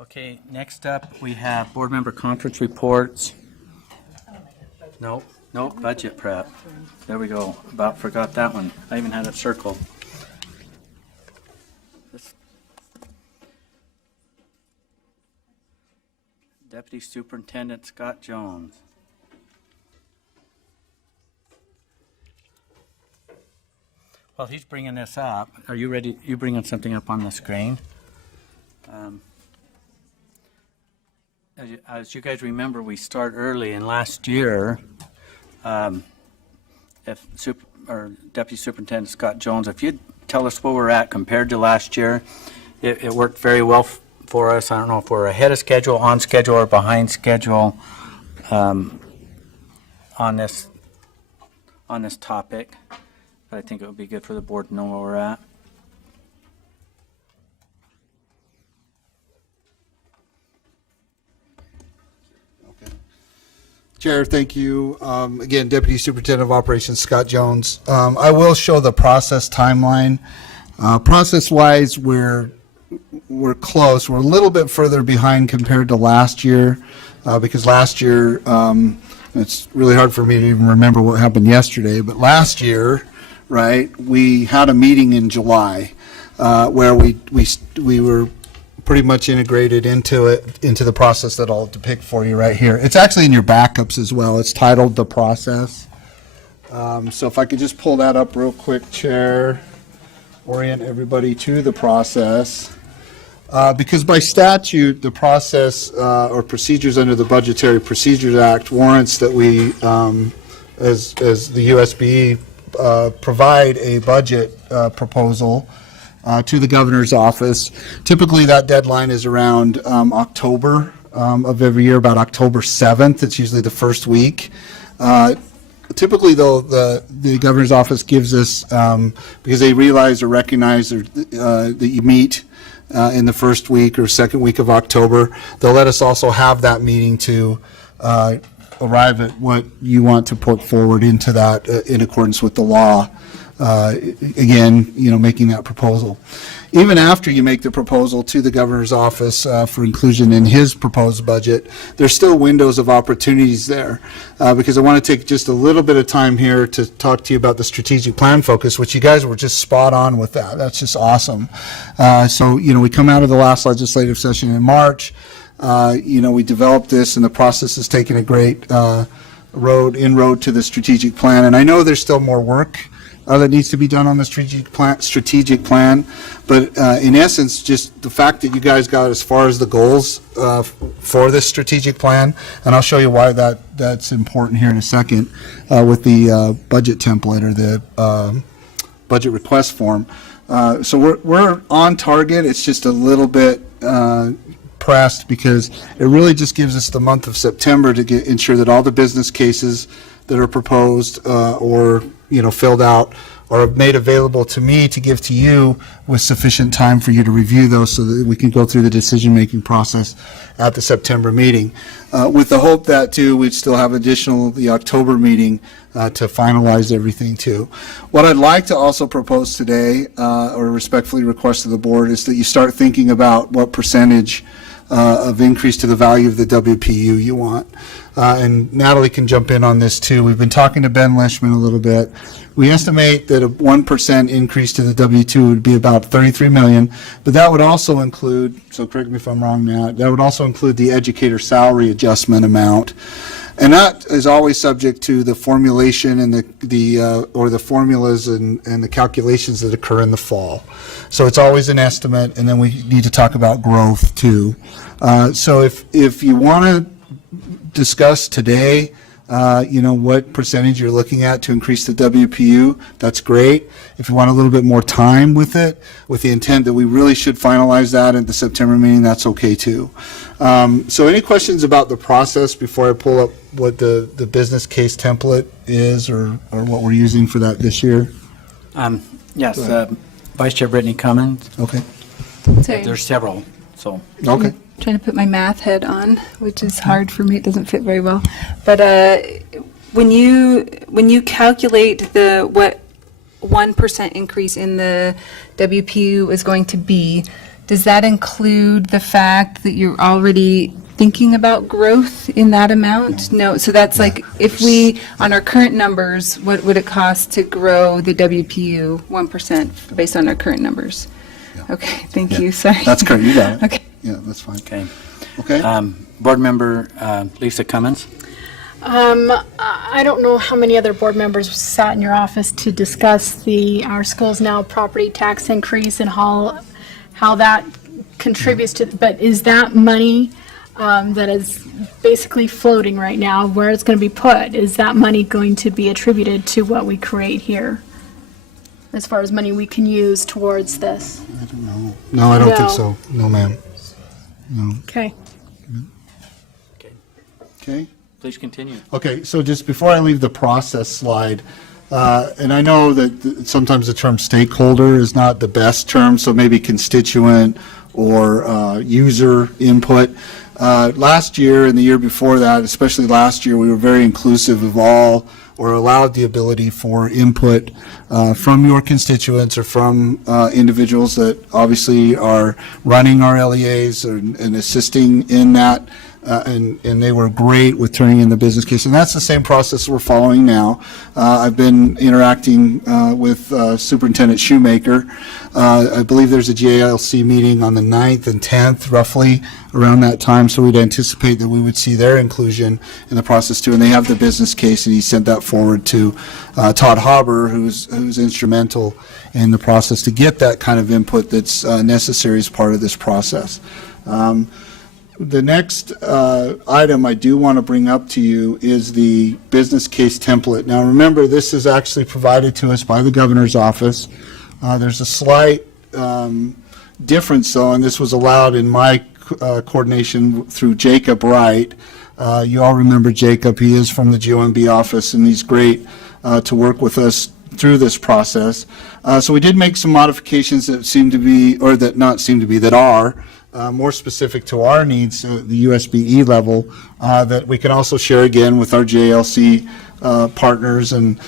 Okay, next up we have board member conference reports. No, budget prep. There we go. About forgot that one. I even had it circled. Deputy Superintendent Scott Jones. While he's bringing this up, are you ready? You bringing something up on the screen? As you guys remember, we start early, and last year, Deputy Superintendent Scott Jones, if you'd tell us where we're at compared to last year, it worked very well for us. I don't know if we're ahead of schedule, on schedule, or behind schedule on this topic. But I think it would be good for the board to know where we're at. Chair, thank you. Again, Deputy Superintendent of Operations Scott Jones. I will show the process timeline. Process-wise, we're close. We're a little bit further behind compared to last year because last year, it's really hard for me to even remember what happened yesterday, but last year, right, we had a meeting in July where we were pretty much integrated into the process that I'll depict for you right here. It's actually in your backups as well. It's titled The Process. So if I could just pull that up real quick, Chair, orient everybody to the process. Because by statute, the process or procedures under the Budgetary Procedures Act warrants that we, as the USB, provide a budget proposal to the governor's office. Typically, that deadline is around October of every year, about October 7th. It's usually the first week. Typically, though, the governor's office gives us, because they realize or recognize that you meet in the first week or second week of October, they'll let us also have that meeting to arrive at what you want to put forward into that in accordance with the law. Again, making that proposal. Even after you make the proposal to the governor's office for inclusion in his proposed budget, there's still windows of opportunities there because I want to take just a little bit of time here to talk to you about the strategic plan focus, which you guys were just spot on with that. That's just awesome. So, we come out of the last legislative session in March. We developed this, and the process has taken a great inroad to the strategic plan. And I know there's still more work that needs to be done on the strategic plan, but in essence, just the fact that you guys got as far as the goals for this strategic plan, and I'll show you why that's important here in a second with the budget template or the budget request form. So we're on target. It's just a little bit pressed because it really just gives us the month of September to ensure that all the business cases that are proposed or filled out or made available to me to give to you with sufficient time for you to review those so that we can go through the decision-making process at the September meeting. With the hope that, too, we'd still have the October meeting to finalize everything, too. What I'd like to also propose today, or respectfully request of the board, is that you start thinking about what percentage of increase to the value of the WPU you want. And Natalie can jump in on this too. We've been talking to Ben Lishman a little bit. We estimate that a 1% increase to the W2 would be about $33 million, but that would also include, so correct me if I'm wrong, Nat, that would also include the educator salary adjustment amount. And that is always subject to the formulation and the formulas and the calculations that occur in the fall. So it's always an estimate, and then we need to talk about growth too. So if you want to discuss today, what percentage you're looking at to increase the WPU, that's great. If you want a little bit more time with it, with the intent that we really should finalize that at the September meeting, that's okay too. So any questions about the process before I pull up what the business case template is or what we're using for that this year? Yes, Vice Chair Brittany Cummins. Okay. Sorry. There's several, so. Okay. Trying to put my math head on, which is hard for me. It doesn't fit very well. But when you calculate what 1% increase in the WPU is going to be, does that include the fact that you're already thinking about growth in that amount? No, so that's like, if we, on our current numbers, what would it cost to grow the WPU 1% based on our current numbers? Okay, thank you, sorry. That's correct, you got it. Okay. Yeah, that's fine. Okay. Okay? Board Member Lisa Cummins? I don't know how many other board members sat in your office to discuss our schools now property tax increase and how that contributes to, but is that money that is basically floating right now, where it's going to be put? Is that money going to be attributed to what we create here? As far as money we can use towards this? I don't know. No, I don't think No. so. No, ma'am. Okay. Okay? Please continue. Okay, so just before I leave the process slide, and I know that sometimes the term stakeholder is not the best term, so maybe constituent or user input. Last year and the year before that, especially last year, we were very inclusive of all, or allowed the ability for input from your constituents or from individuals that obviously are running our LEAs and assisting in that. And they were great with turning in the business case. And that's the same process we're following now. I've been interacting with Superintendent Shoemaker. I believe there's a JLC meeting on the 9th and 10th, roughly around that time, so we'd anticipate that we would see their inclusion in the process too. And they have the business case, and he sent that forward to Todd Hauber, who's instrumental in the process to get that kind of input that's necessary as part of this process. The next item I do want to bring up to you is the business case template. Now remember, this is actually provided to us by the governor's office. There's a slight difference though, and this was allowed in my coordination through Jacob Wright. You all remember Jacob. He is from the GOMB office, and he's great to work with us through this process. So we did make some modifications that seem to be, or that not seem to be, that are more specific to our needs at the USBE level, that we can also share again with our JLC partners and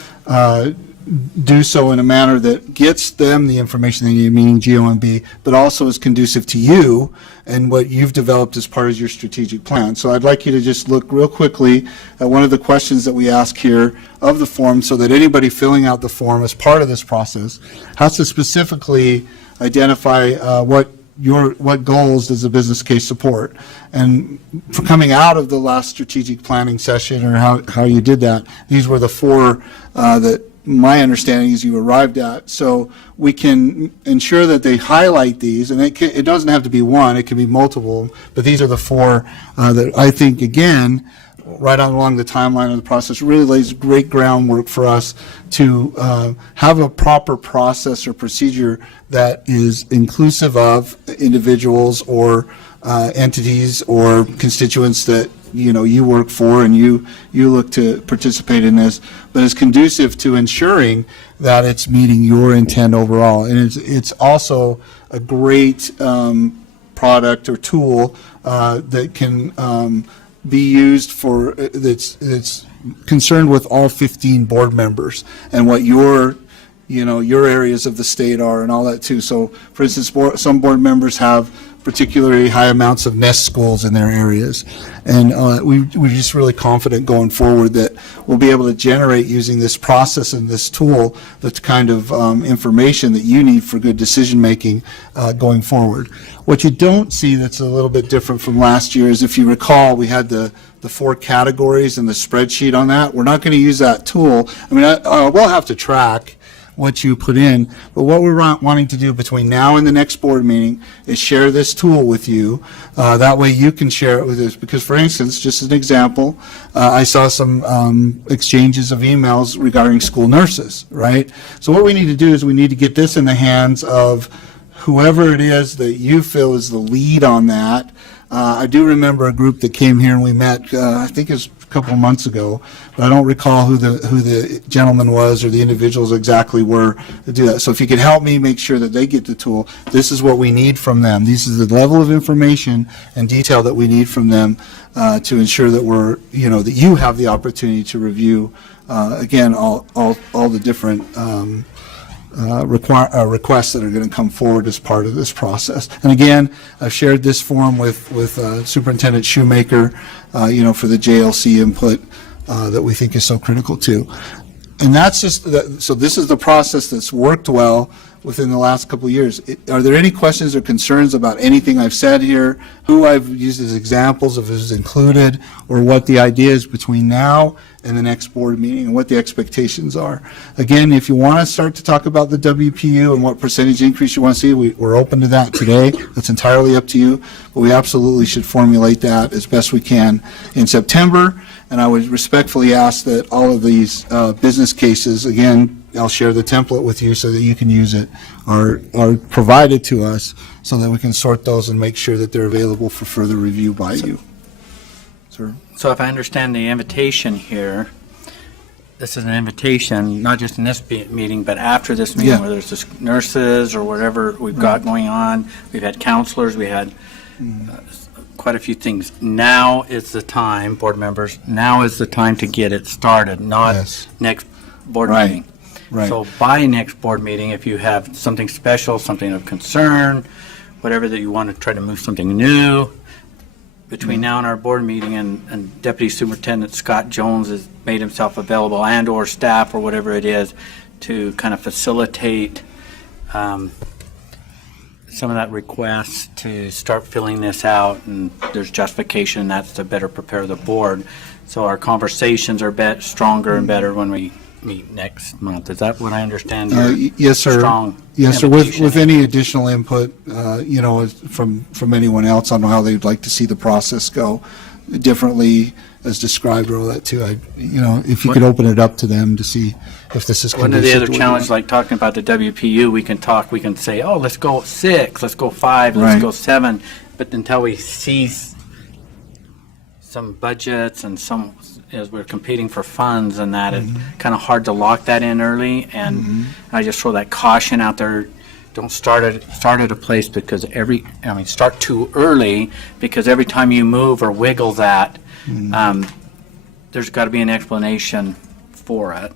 do so in a manner that gets them the information they need, meaning GOMB, but also is conducive to you and what you've developed as part of your strategic plan. So I'd like you to just look real quickly at one of the questions that we ask here of the form, so that anybody filling out the form as part of this process has to specifically identify what goals does the business case support. And for coming out of the last strategic planning session, or how you did that, these were the four that my understanding is you arrived at. So we can ensure that they highlight these, and it doesn't have to be one, it can be multiple, but these are the four that I think, again, right on along the timeline of the process, really lays great groundwork for us to have a proper process or procedure that is inclusive of individuals or entities or constituents that you work for and you look to participate in this, but is conducive to ensuring that it's meeting your intent overall. And it's also a great product or tool that can be used for, that's concerned with all 15 board members and what your areas of the state are and all that too. So for instance, some board members have particularly high amounts of nest schools in their areas. And we're just really confident going forward that we'll be able to generate, using this process and this tool, the kind of information that you need for good decision making going forward. What you don't see that's a little bit different from last year is, if you recall, we had the four categories and the spreadsheet on that. We're not going to use that tool. I mean, we'll have to track what you put in, but what we're wanting to do between now and the next board meeting is share this tool with you. That way you can share it with us, because for instance, just as an example, I saw some exchanges of emails regarding school nurses, right? So what we need to do is we need to get this in the hands of whoever it is that you feel is the lead on that. I do remember a group that came here and we met, I think it was a couple of months ago, but I don't recall who the gentleman was or the individuals exactly were to do that. So if you could help me make sure that they get the tool, this is what we need from them. This is the level of information and detail that we need from them to ensure that that you have the opportunity to review, again, all the different requests that are going to come forward as part of this process. And again, I've shared this form with Superintendent Shoemaker, for the JLC input that we think is so critical too. And that's just, so this is the process that's worked well within the last couple of years. Are there any questions or concerns about anything I've said here, who I've used as examples of is included, or what the idea is between now and the next board meeting and what the expectations are? Again, if you want to start to talk about the WPU and what percentage increase you want to see, we're open to that today. That's entirely up to you, but we absolutely should formulate that as best we can in September. And I would respectfully ask that all of these business cases, again, I'll share the template with you so that you can use it, are provided to us so that we can sort those and make sure that they're available for further review by you. Sir? So if I understand the invitation here, this is an invitation, not just in this meeting, but after this meeting, Yeah. whether it's just nurses or whatever we've got going on. We've had counselors, we had quite a few things. Now is the time, board members, now is the time to get it started, not Yes. next board Right. meeting. Right. So by next board meeting, if you have something special, something of concern, whatever that you want to try to move something new, between now and our board meeting, and Deputy Superintendent Scott Jones has made himself available, and/or staff, or whatever it is, to kind of facilitate some of that request to start filling this out, and there's justification, that's to better prepare the board. So our conversations are stronger and better when we meet next month. Is that what I understand? Yes, sir. Strong Yes, sir. invitation. With any additional input, from anyone else, I don't know how they'd like to see the process go differently as described, or all that too. If you could open it up to them to see if this is One of the conducive other to what you challenges, want. like talking about the WPU, we can say, oh, let's go 6, let's go 5, let's Right. go 7, but until we see some budgets and some, as we're competing for funds and that, it's kind of hard to lock that in early, and I just throw that caution out there. Don't start at a place because start too early, because every time you move or wiggle that, there's got to be an explanation for it,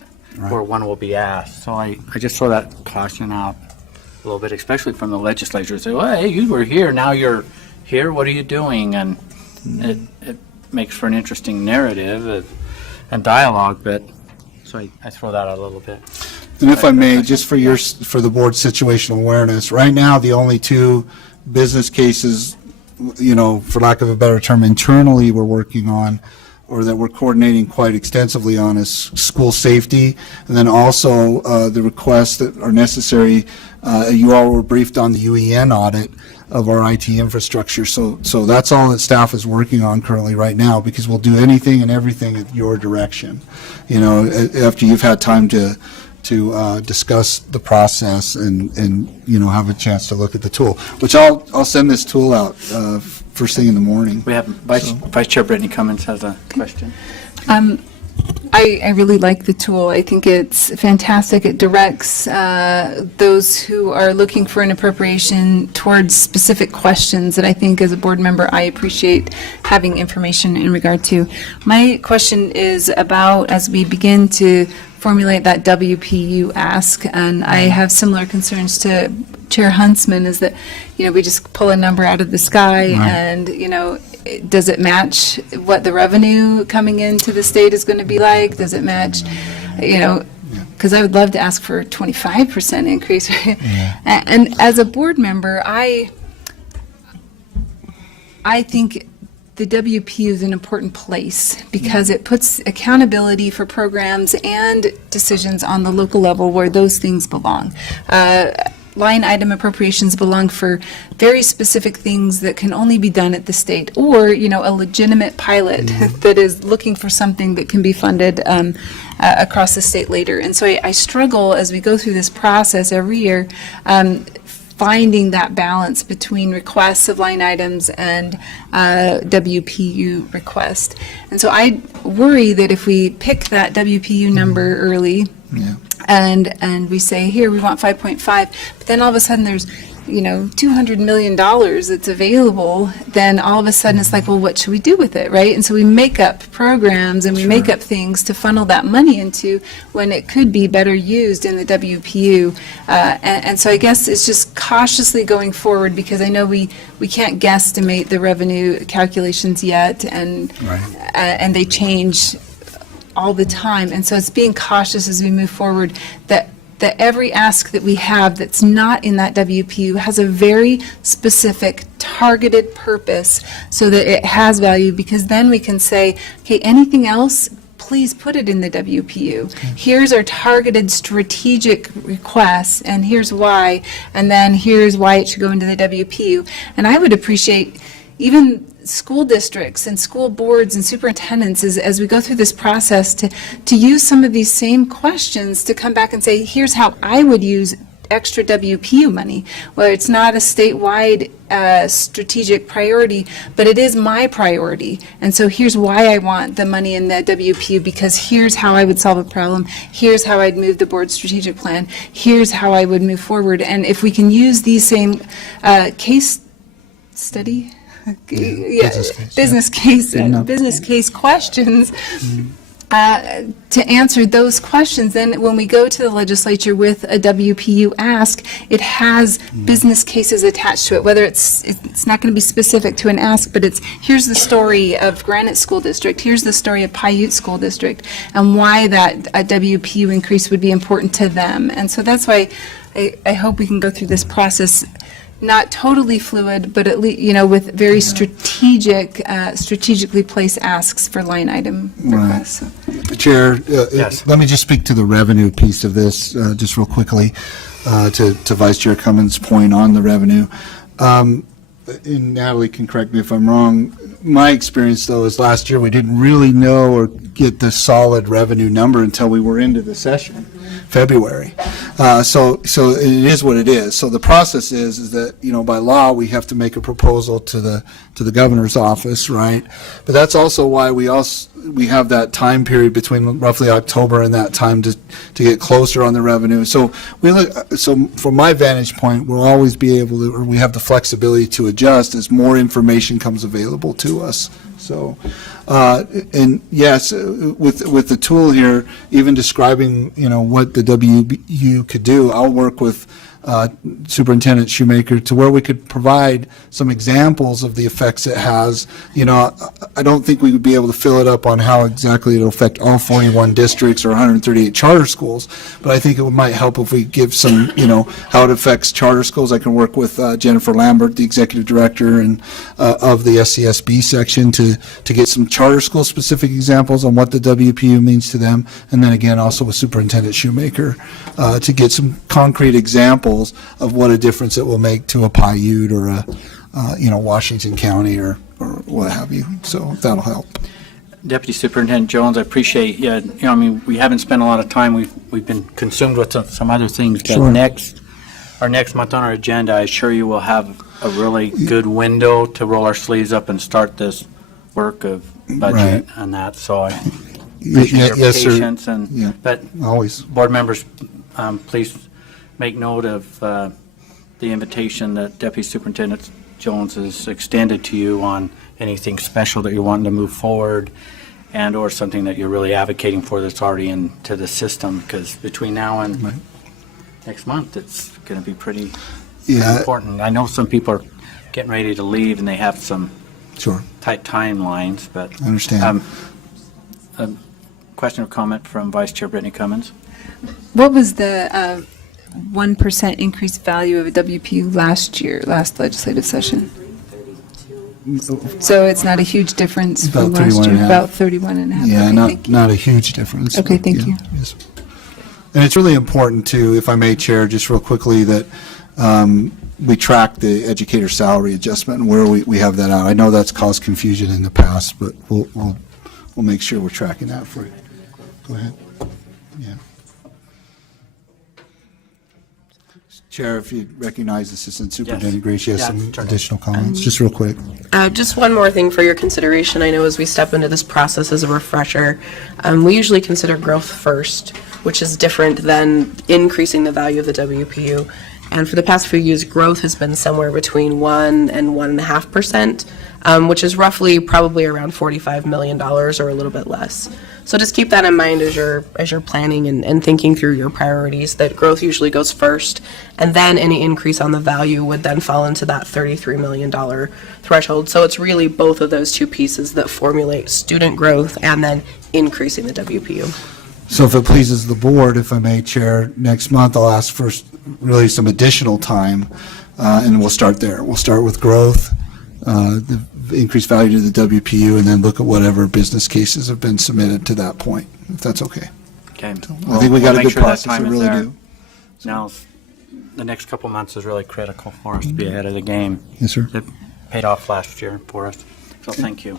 or one will be asked. So I just throw that caution out a little bit, especially from the legislature. Say, well, hey, you were here, now you're here, what are you doing? And it makes for an interesting narrative and dialogue, but so I throw that out a little bit. And if I may, just for the board's situational awareness, right now, the only two business cases, for lack of a better term, internally we're working on, or that we're coordinating quite extensively on, is school safety, and then also the requests that are necessary. You all were briefed on the UEN audit of our IT infrastructure, so that's all that staff is working on currently right now, because we'll do anything and everything at your direction, after you've had time to discuss the process and have a chance to look at the tool, which I'll send this tool out first thing in the morning. We have Vice Chair Brittany Cummins has a question. I really like the tool. I think it's fantastic. It directs those who are looking for an appropriation towards specific questions that I think as a board member I appreciate having information in regard to. My question is about, as we begin to formulate that WPU ask, and I have similar concerns to Chair Huntsman, is that, we just pull a number out of the sky and, does it match what the revenue coming into the state is going to be like? Does it match, because I would love to ask for a 25% increase. And as a board member, I think the WPU is an important place because it puts accountability for programs and decisions on the local level where those things belong. Line item appropriations belong for very specific things that can only be done at the state, or, a legitimate pilot that is looking for something that can be funded across the state later. And so I struggle as we go through this process every year, finding that balance between requests of line items and WPU request. And so I worry that if we pick that WPU number early, and we say, here, we want 5.5, but then all of a sudden there's $200 million that's available, then all of a sudden it's like, well, what should we do with it, right? And so we make up programs and we make up things to funnel that money into when it could be better used in the WPU. And so I guess it's just cautiously going forward, because I know we can't guesstimate the revenue calculations yet, and and they change all the time. And so it's being cautious as we move forward, that every ask that we have that's not in that WPU has a very specific targeted purpose, so that it has value, because then we can say, okay, anything else, please put it in the WPU. Here's our targeted strategic requests, and here's why, and then here's why it should go into the WPU. And I would appreciate even school districts and school boards and superintendents, as we go through this process, to use some of these same questions to come back and say, here's how I would use extra WPU money, where it's not a statewide strategic priority, but it is my priority. And so here's why I want the money in the WPU, because here's how I would solve a problem. Here's how I'd move the board's strategic plan. Here's how I would move forward. And if we can use these same case study, business case questions to answer those questions, then when we go to the legislature with a WPU ask, it has business cases attached to it, whether it's not going to be specific to an ask, but it's, here's the story of Granite School District, here's the story of Paiute School District, and why that a WPU increase would be important to them. And so that's why I hope we can go through this process not totally fluid, but at least, with very strategically placed asks for line item requests. So. Chair, Yes. let me just speak to the revenue piece of this, just real quickly, to Vice Chair Cummins' point on the revenue. And Natalie can correct me if I'm wrong. My experience, though, is last year we didn't really know or get the solid revenue number until we were into the session, February. So it is what it is. So the process is that, by law, we have to make a proposal to the governor's office, right? But that's also why we have that time period between roughly October and that time to get closer on the revenue. So so from my vantage point, we'll always be able to, or we have the flexibility to adjust as more information comes available to us. So, and yes, with the tool here, even describing, what the WU could do, I'll work with Superintendent Shoemaker to where we could provide some examples of the effects it has. I don't think we would be able to fill it up on how exactly it'll affect all 41 districts or 138 charter schools, but I think it might help if we give some, how it affects charter schools. I can work with Jennifer Lambert, the executive director and of the SCSB section, to get some charter school specific examples on what the WPU means to them, and then again also with Superintendent Shoemaker to get some concrete examples of what a difference it will make to a Paiute or a Washington County or what have you. So that'll help. Deputy Superintendent Jones, I appreciate, we haven't spent a lot of time. We've been consumed with some other things. But Sure. Our next month on our agenda, I assure you we'll have a really good window to roll our sleeves up and start this work of budget and that. So I appreciate your Yes, sir. patience. Yeah. But Always. board members, please make note of the invitation that Deputy Superintendent Jones has extended to you on anything special that you're wanting to move forward, and or something that you're really advocating for that's already into the system, because between now and next month, it's going to be pretty important. I know some people are getting ready to leave and they have some tight timelines, but I understand. A question or comment from Vice Chair Brittany Cummins. What was the 1% increased value of a WPU last legislative session? So it's not a huge difference from About last 31 year? and a half. About 31 and a half. Yeah, Okay, thank you. not a huge difference. Okay, but thank yeah, you. yes. And it's really important too, if I may, Chair, just real quickly, that we track the educator salary adjustment and where we have that out. I know that's caused confusion in the past, but we'll make sure we're tracking that for you. Go ahead. Yeah. Chair, if you recognize Assistant Superintendent Gray, she has Yeah, some turn it. additional comments, just real quick. Just one more thing for your consideration. I know as we step into this process, as a refresher, we usually consider growth first, which is different than increasing the value of the WPU. And for the past few years, growth has been somewhere between 1 and 1.5%, which is roughly probably around $45 million or a little bit less. So just keep that in mind as you're planning and thinking through your priorities, that growth usually goes first, and then any increase on the value would then fall into that $33 million threshold. So it's really both of those two pieces that formulate student growth and then increasing the WPU. So if it pleases the board, if I may, Chair, next month I'll ask for really some additional time, and we'll start there. We'll start with growth, the increased value to the WPU, and then look at whatever business cases have been submitted to that point, if that's okay. Okay. I think we got a good process, I really do. Now, the next couple months is really critical for us to be ahead of the game. Yes, sir. It paid off last year for us, so thank you.